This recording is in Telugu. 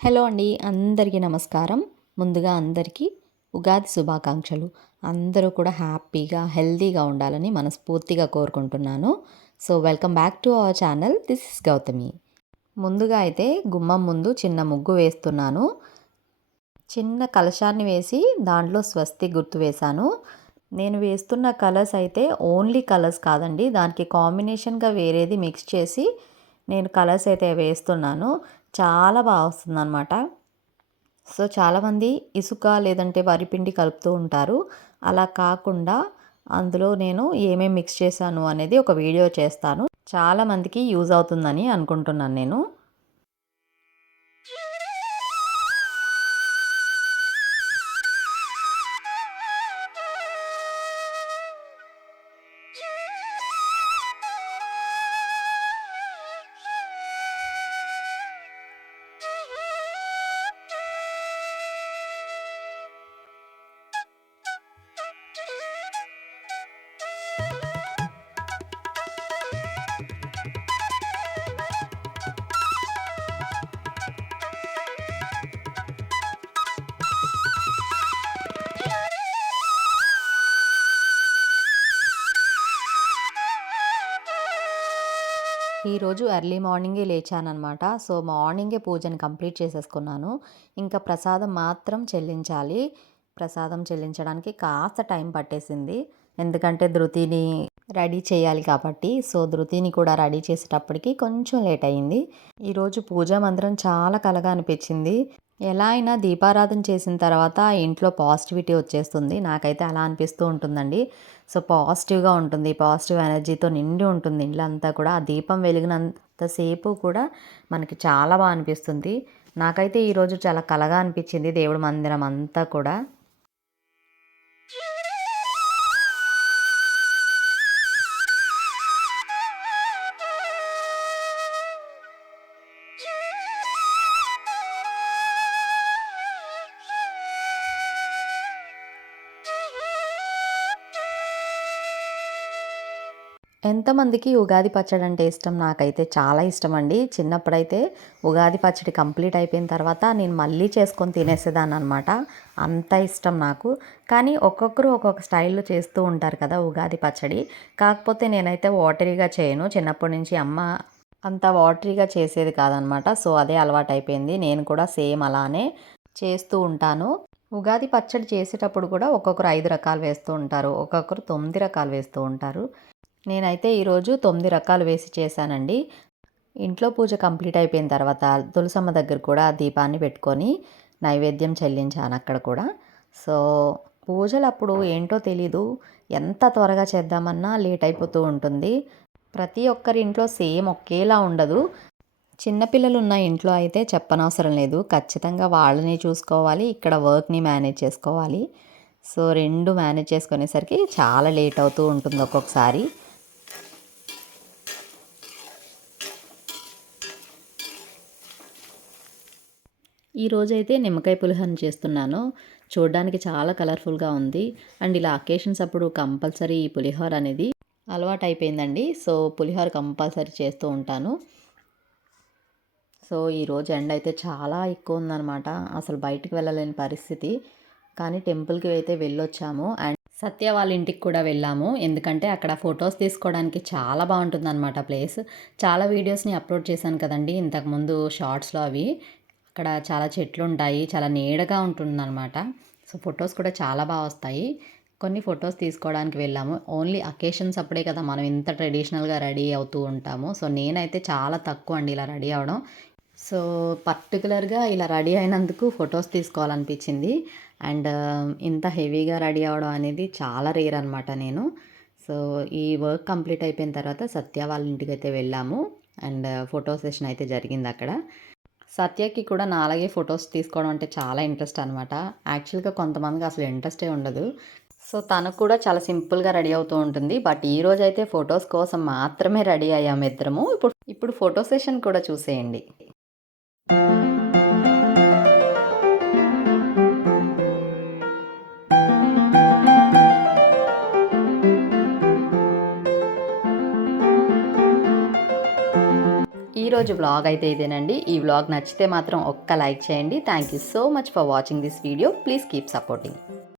హలో అండి అందరికీ నమస్కారం. ముందుగా అందరికీ ఉగాది శుభాకాంక్షలు. అందరూ కూడా హ్యాపీగా హెల్తీగా ఉండాలని మనస్ఫూర్తిగా కోరుకుంటున్నాను. So welcome back to our channel. This is Gautami. ముందుగా అయితే గుమ్మం ముందు చిన్న ముగ్గు వేస్తున్నాను. చిన్న కలశాన్ని వేసి దాంట్లో స్వస్తి గుర్తు వేశాను. నేను వేస్తున్న కలర్స్ అయితే ఓన్లీ కలర్స్ కాదండి. దానికి కాంబినేషన్గా వేరేది మిక్స్ చేసి నేను కలర్స్ అయితే వేస్తున్నాను. చాలా బాగా వస్తుంది అనమాట సో చాలామంది ఇసుక లేదంటే వరిపిండి కలుపుతూ ఉంటారు. అలా కాకుండా అందులో నేను ఏమేమి మిక్స్ చేశాను అనేది ఒక వీడియో చేస్తాను. చాలామందికి యూజ్ అవుతుందని అనుకుంటున్నాను నేను. ఈరోజు ఎర్లీ మార్నింగే లేచానమాట సో మార్నింగే పూజని కంప్లీట్ చేసేసుకున్నాను. ఇంకా ప్రసాదం మాత్రం చెల్లించాలి. ప్రసాదం చెల్లించడానికి కాస్త టైం పట్టేసింది. ఎందుకంటే ధృతిని రెడీ చేయాలి కాబట్టి. సో ధృతిని కూడా రెడీ చేసేటప్పటికి కొంచెం లేట్ అయింది. ఈరోజు పూజా మందిరం చాలా కలగా అనిపించింది. ఎలా అయినా దీపారాధన చేసిన తర్వాత ఇంట్లో పాజిటివిటీ వచ్చేస్తుంది. నాకైతే అలా అనిపిస్తూ ఉంటుందండి. సో పాజిటివ్గా ఉంటుంది. పాజిటివ్ ఎనర్జీతో నిండి ఉంటుంది ఇంట్లో అంతా కూడా. ఆ దీపం వెలిగినంతసేపు కూడా మనకి చాలా బాగా అనిపిస్తుంది. నాకైతే ఈరోజు చాలా కలగా అనిపించింది. దేవుడి మందిరం అంతా కూడా. ఎంతమందికి ఉగాది పచ్చడి అంటే ఇష్టం? నాకైతే చాలా ఇష్టం అండి చిన్నప్పుడైతే ఉగాది పచ్చడి కంప్లీట్ అయిపోయిన తర్వాత నేను మళ్ళీ చేసుకొని తినేసేదాన్ని అనమాట అంత ఇష్టం నాకు. కానీ ఒక్కొక్కరు ఒక్కొక్క స్టైల్లో చేస్తూ ఉంటారు కదా ఉగాది పచ్చడి. కాకపోతే నేనైతే వాటరీగా చేయను. చిన్నప్పటి నుంచి అమ్మ అంత వాటరీగా చేసేది కాదనమాట. సో అదే అలవాటు అయిపోయింది నేను కూడా సేమ్ అలానే చేస్తూ ఉంటాను. ఉగాది పచ్చడి చేసేటప్పుడు కూడా ఒక్కొక్కరు ఐదు రకాలు వేస్తూ ఉంటారు. ఒక్కొక్కరు తొమ్మిది రకాలు వేస్తూ ఉంటారు. నేనైతే ఈరోజు తొమ్మిది రకాలు వేసి చేశానండి. ఇంట్లో పూజ కంప్లీట్ అయిపోయిన తర్వాత తులసమ్మ దగ్గర కూడా దీపాన్ని పెట్టుకొని నైవేద్యం చెల్లించాను అక్కడ కూడా. సో పూజలు అప్పుడు ఏంటో తెలీదు. ఎంత త్వరగా చేద్దామన్నా లేట్ అయిపోతూ ఉంటుంది. ప్రతి ఒక్కరి ఇంట్లో సేమ్ ఒకేలా ఉండదు. చిన్నపిల్లలు ఉన్న ఇంట్లో అయితే చెప్పనవసరం లేదు. ఖచ్చితంగా వాళ్ళని చూసుకోవాలి ఇక్కడ వర్క్ని మేనేజ్ చేసుకోవాలి. సో రెండు మేనేజ్ చేసుకునేసరికి చాలా లేట్ అవుతూ ఉంటుంది ఒక్కొక్కసారి. ఈరోజైతే నిమ్మకాయ పులిహోర చేస్తున్నాను. చూడడానికి చాలా కలర్ఫుల్గా ఉంది. అండ్ ఇలా అకేషన్స్ అప్పుడు కంపల్సరీ ఈ పులిహోర అనేది అలవాటు అయిపోయిందండి సో పులిహోర కంపల్సరీ చేస్తూ ఉంటాను. సో ఈరోజు ఎండ అయితే చాలా ఎక్కువ ఉందన్నమాట. అసలు బయటికి వెళ్ళలేని పరిస్థితి. కానీ టెంపుల్కి అయితే వెళ్ళొచ్చాము. అండ్ సత్య వాళ్ళ ఇంటికి కూడా వెళ్ళాము. ఎందుకంటే అక్కడ ఫొటోస్ తీసుకోవడానికి చాలా బాగుంటుంది అనమాట ప్లేస్. చాలా వీడియోస్ని అప్లోడ్ చేశాను కదండి. ఇంతకుముందు షార్ట్స్లో అవి. అక్కడ చాలా చెట్లు ఉంటాయి చాలా నీడగా ఉంటుందన్నమాట. సో ఫొటోస్ కూడా చాలా బాగా వస్తాయి. కొన్ని ఫొటోస్ తీసుకోవడానికి వెళ్ళాము. ఓన్లీ అకేషన్స్ అప్పుడే కదా మనం ఇంత ట్రెడిషనల్గా రెడీ అవుతూ ఉంటాము. సో నేనైతే చాలా తక్కువ అండి ఇలా రెడీ అవడం సో పర్టికులర్గా ఇలా రెడీ అయినందుకు ఫొటోస్ తీసుకోవాలనిపించింది. అండ్ ఇంత హెవీగా రెడీ అవ్వడం అనేది చాలా రేర్ అనమాట నేను. సో ఈ వర్క్ కంప్లీట్ అయిపోయిన తర్వాత సత్య వాళ్ళ ఇంటికి అయితే వెళ్ళాము. అండ్ ఫోటో సెషన్ అయితే జరిగింది అక్కడ. సత్యకి కూడా నా అలాగే ఫొటోస్ తీసుకోవడం అంటే చాలా ఇంట్రెస్ట్ అనమాట యాక్చువల్గా కొంతమందికి అసలు ఇంట్రెస్టే ఉండదు. సో తనకు కూడా చాలా సింపుల్గా రెడీ అవుతూ ఉంటుంది. బట్ ఈ రోజు అయితే ఫొటోస్ కోసం మాత్రమే రెడీ అయ్యాము ఇద్దరము. ఇప్పుడు ఇప్పుడు ఫోటో సెషన్ కూడా చూసేయండి. ఈరోజు వ్లాగ్ అయితే ఇదేనండి. ఈ వ్లాగ్ నచ్చితే మాత్రం ఒక్క లైక్ చేయండి. Thank you so much for watching this video please keep supporting